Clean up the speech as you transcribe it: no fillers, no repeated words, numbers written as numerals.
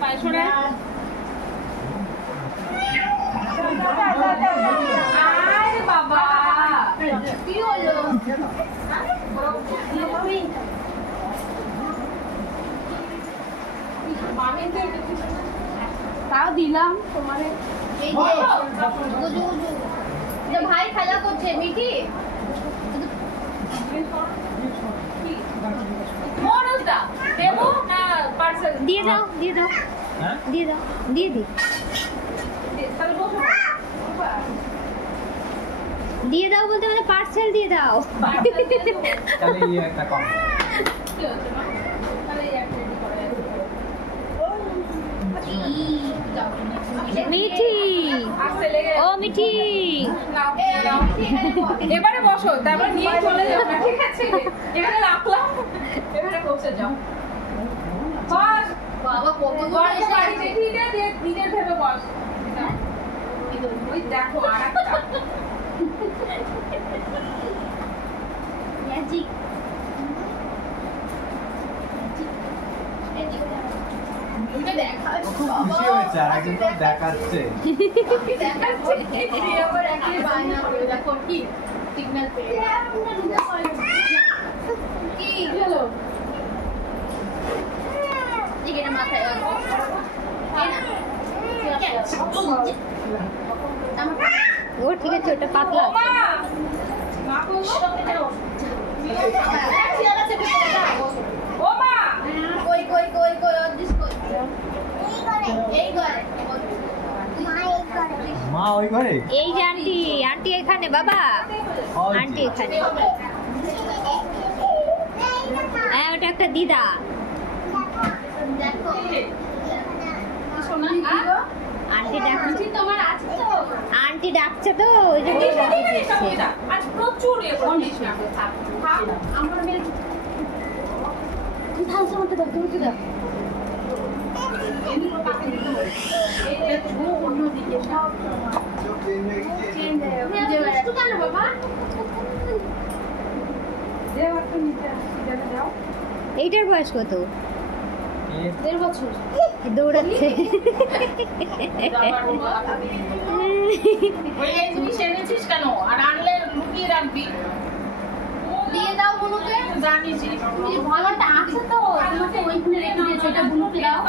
পায়সোরা আরে বাবা কি হলো তাও দিলাম তোমার এই যে ভাই খেলা করছে মিঠি মনোজদা দেবো না পার্সেল দিয়ে দাও দিয়ে দাও দিয়ে দাও দিয়ে দি তাহলে বসো দিয়ে দাও বলতে মানে পার্সেল দিয়ে দাও তাহলে এই একটা কম কি হচ্ছে না তাহলে এই একটা রেডি করে মিঠি ও মিঠি এবারে বসো তারপর নিয়ে চলে যাও ঠিক আছে এখানে রাখলাম এবারে বসে যাও বস বাবা কত বড় বাড়ি দিদিটা দিনের ভেবে বস ওই দেখো আরেকটা ম্যাজিক খুব খুশি হয়েছে আর একজন তো দেখাচ্ছে আবার একই বায়না করে দেখো কি সিগন্যাল পেয়ে কি হলো এখানে মাথায় ও ঠিক আছে ওটা পাতলা ও মা কই কই কই কই অদিস কই এই ঘরে মা ওই ঘরে এই যে আন্টি আন্টি এখানে বাবা আন্টি এখানে হ্যাঁ ওটা একটা দিদা দেখো সোনা আন্টি ডাকছে তোমার আছে তো আন্টি ডাকছে তো ওই জন্য আজ প্রচুর কন্ডিশনার থাক থাক আমরা মিলে থালসা মতো দাও তুমি দাও এইটার বয়স কত? 1.5 বছর দৌড়াচ্ছে এনেছিস কেন আর আনলে লুকিয়ে রাখবি দিয়ে দাও বুনুকে জানিস ভালোটা আছে তো তোমাকে ওইখানে রেখে দিয়েছে এটা বুনুকে দাও